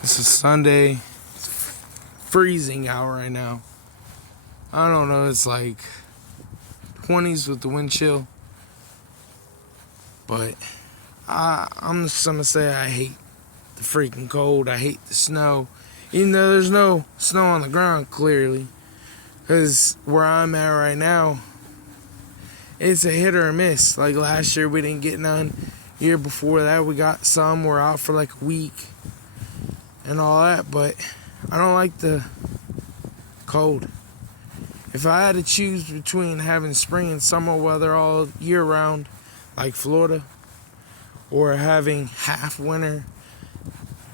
This is Sunday. It's freezing out right now. I don't know, it's like 20s with the wind chill. But I'm just gonna say I hate the freaking cold. I hate the snow. Even though there's no snow on the ground, clearly. Because where I'm at right now, it's a hit or a miss. Like last year, we didn't get none. Year before that, we got some. We're out for like a week and all that. But I don't like the cold. If I had to choose between having spring and summer weather all year round, like Florida, or having half winter,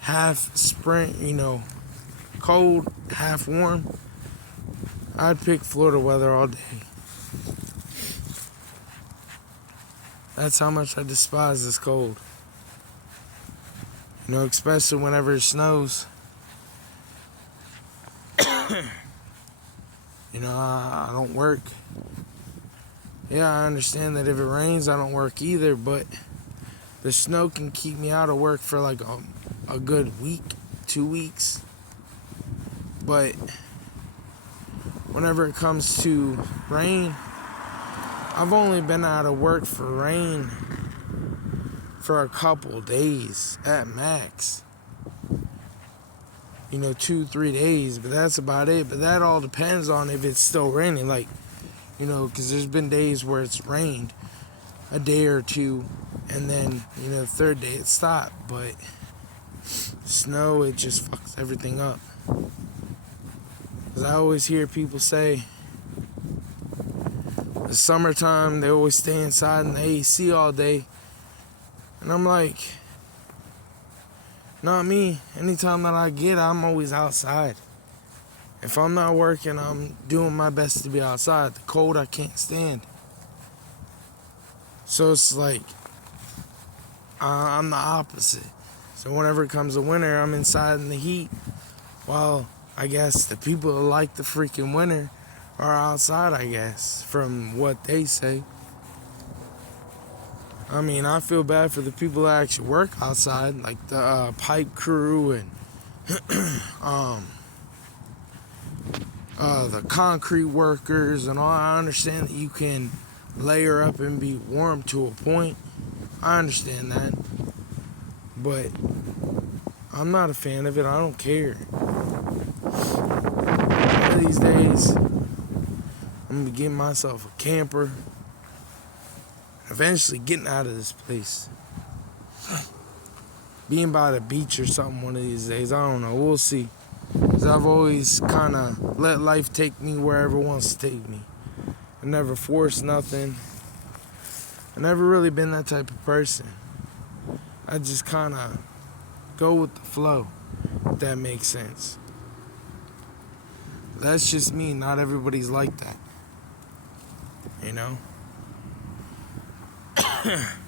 half spring, cold, half warm, I'd pick Florida weather all day. That's how much I despise this cold. Especially whenever it snows. I don't work. Yeah, I understand that if it rains, I don't work either, but the snow can keep me out of work for like a good week, 2 weeks. But whenever it comes to rain, I've only been out of work for rain for a couple days at max. 2-3 days, but that's about it. But that all depends on if it's still raining, because there's been days where it's rained a day or two, and then, the third day it stopped. But snow, it just fucks everything up. Because I always hear people say, the summertime, they always stay inside in the AC all day. And I'm like, not me. Anytime that I get, I'm always outside. If I'm not working, I'm doing my best to be outside. The cold, I can't stand. So it's like, I'm the opposite. So whenever it comes to winter, I'm inside in the heat. While I guess the people that like the freaking winter are outside, I guess, from what they say. I mean, I feel bad for the people that actually work outside, like the pipe crew and the concrete workers and all. I understand that you can layer up and be warm to a point. I understand that. But I'm not a fan of it. I don't care. One of these days, I'm going to be getting myself a camper. Eventually getting out of this place. Being by the beach or something one of these days. I don't know. We'll see. Because I've always kind of let life take me wherever it wants to take me. I never forced nothing. I never really been that type of person. I just kind of go with the flow, if that makes sense. That's just me. Not everybody's like that.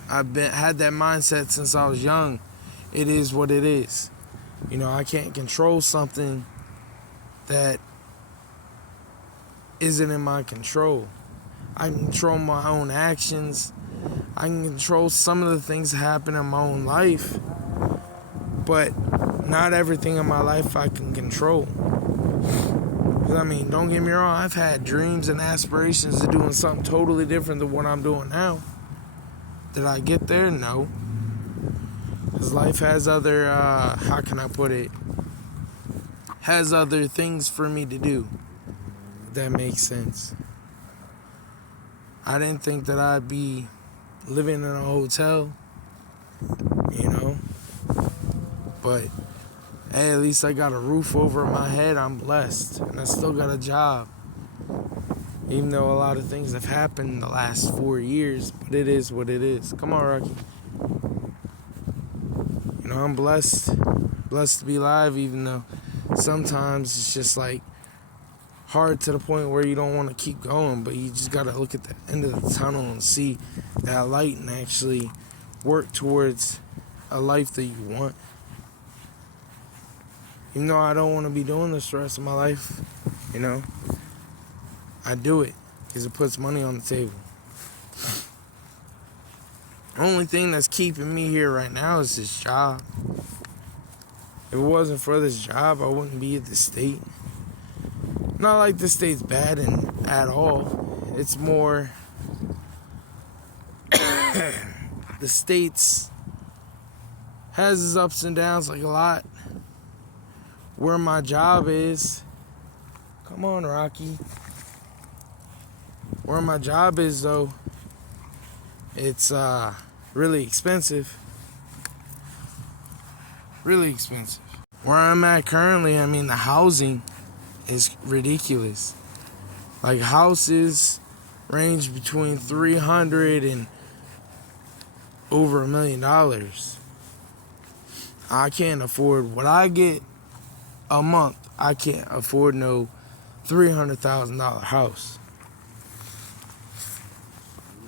I've had that mindset since I was young. It is what it is. I can't control something that isn't in my control. I can control my own actions. I can control some of the things that happen in my own life. But not everything in my life I can control. I mean, don't get me wrong, I've had dreams and aspirations of doing something totally different than what I'm doing now. Did I get there? No. Because life has other, how can I put it? Has other things for me to do. If that makes sense. I didn't think that I'd be living in a hotel. But, hey, at least I got a roof over my head. I'm blessed. And I still got a job. Even though a lot of things have happened in the last 4 years, but it is what it is. Come on, Rocky. I'm blessed to be alive, even though sometimes it's just like hard to the point where you don't want to keep going, but you just got to look at the end of the tunnel and see that light and actually work towards a life that you want. Even though I don't want to be doing this the rest of my life, I do it because it puts money on the table. The only thing that's keeping me here right now is this job. If it wasn't for this job, I wouldn't be at the state. Not like the state's bad at all. It's more the state's has its ups and downs like a lot. Where my job is, come on, Rocky. Where my job is, though, it's really expensive. Really expensive. Where I'm at currently, I mean, the housing is ridiculous. Like, houses range between $300 and over $1 million. I can't afford what I get a month. I can't afford no $300,000 house.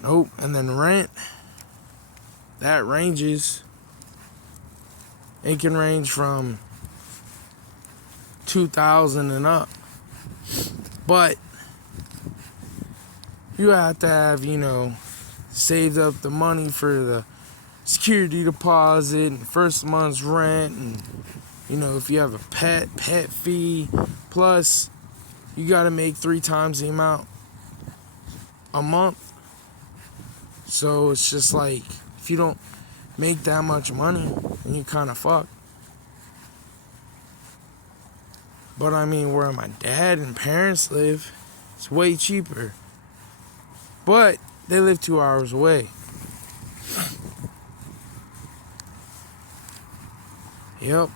Nope. And then rent, that ranges. It can range from $2,000 and up. But you have to have, saved up the money for the security deposit and first month's rent, and if you have a pet fee, plus you got to make 3 times the amount a month. So it's just like, if you don't make that much money, then you kind of fucked. But I mean, where my dad and parents live, it's way cheaper. But they live 2 hours away. Yep.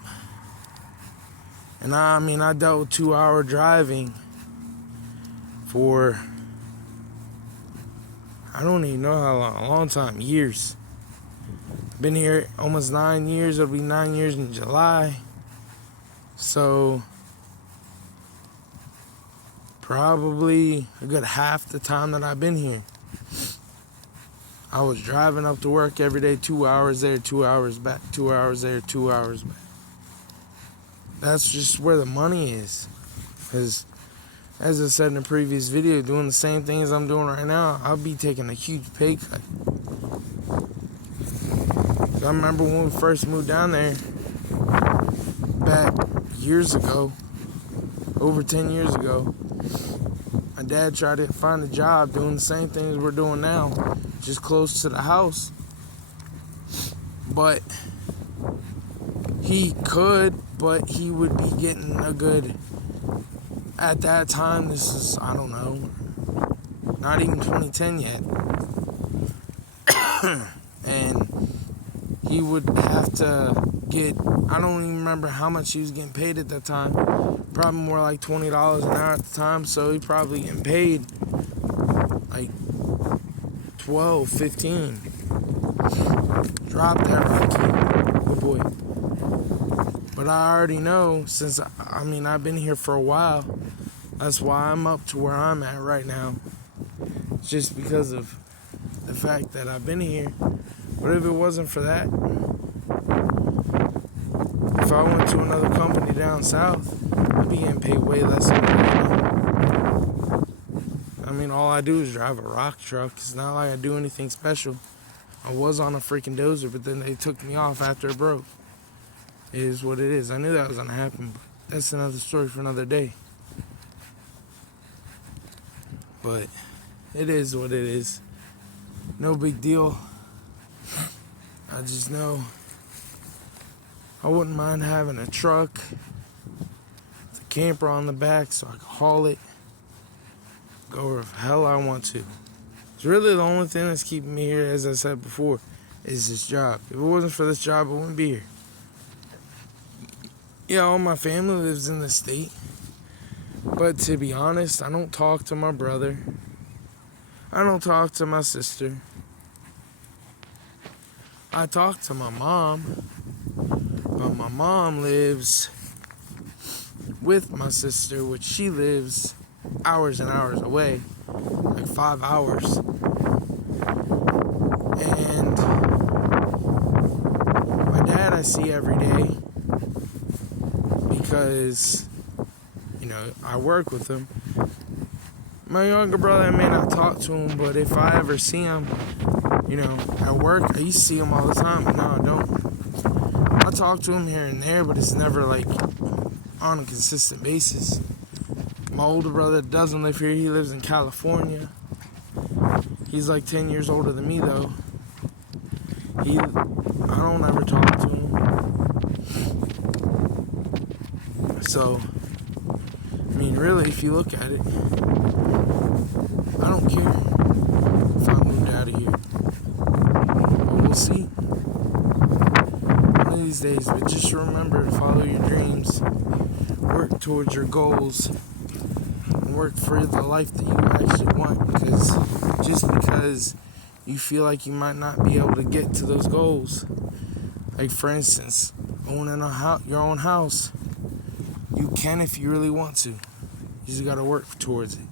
And I dealt with 2-hour driving for, I don't even know how long, a long time, years. Been here almost 9 years. It'll be 9 years in July. So, probably a good half the time that I've been here, I was driving up to work every day, 2 hours there, 2 hours back, 2 hours there, 2 hours back. That's just where the money is. Because, as I said in the previous video, doing the same thing as I'm doing right now, I'll be taking a huge pay cut. So I remember when we first moved down there, back years ago, over 10 years ago, my dad tried to find a job doing the same things we're doing now, just close to the house. But he could, but he would be getting a good, at that time, this is, I don't know, not even 2010 yet. And he would have to get, I don't even remember how much he was getting paid at that time. Probably more like $20 an hour at the time, so he probably getting paid like 12, 15. Drop that, Rocky. Good boy. But I already know, since, I've been here for a while. That's why I'm up to where I'm at right now. It's just because of the fact that I've been here. But if it wasn't for that, if I went to another company down south, I'd be getting paid way less than right now. All I do is drive a rock truck. It's not like I do anything special. I was on a freaking dozer, but then they took me off after it broke. It is what it is. I knew that was going to happen, but that's another story for another day. But it is what it is. No big deal. I just know I wouldn't mind having a truck with a camper on the back so I could haul it, go where the hell I want to. It's really the only thing that's keeping me here, as I said before, is this job. If it wasn't for this job, I wouldn't be here. Yeah, all my family lives in the state. But to be honest, I don't talk to my brother. I don't talk to my sister. I talk to my mom. But my mom lives with my sister, which she lives hours and hours away. Like 5 hours. And my dad I see every day. Because, I work with him. My younger brother, I may not talk to him, but if I ever see him, at work, I used to see him all the time, but now I don't. I talk to him here and there, but it's never like on a consistent basis. My older brother doesn't live here. He lives in California. He's like 10 years older than me, though. I don't ever talk to him. So, I mean, really, if you look at it, I don't care if I moved out of here. But we'll see. One of these days, but just remember to follow your dreams. Work towards your goals. And work for the life that you actually want. Because just because you feel like you might not be able to get to those goals, like for instance, owning your own house, you can if you really want to. You just gotta work towards it.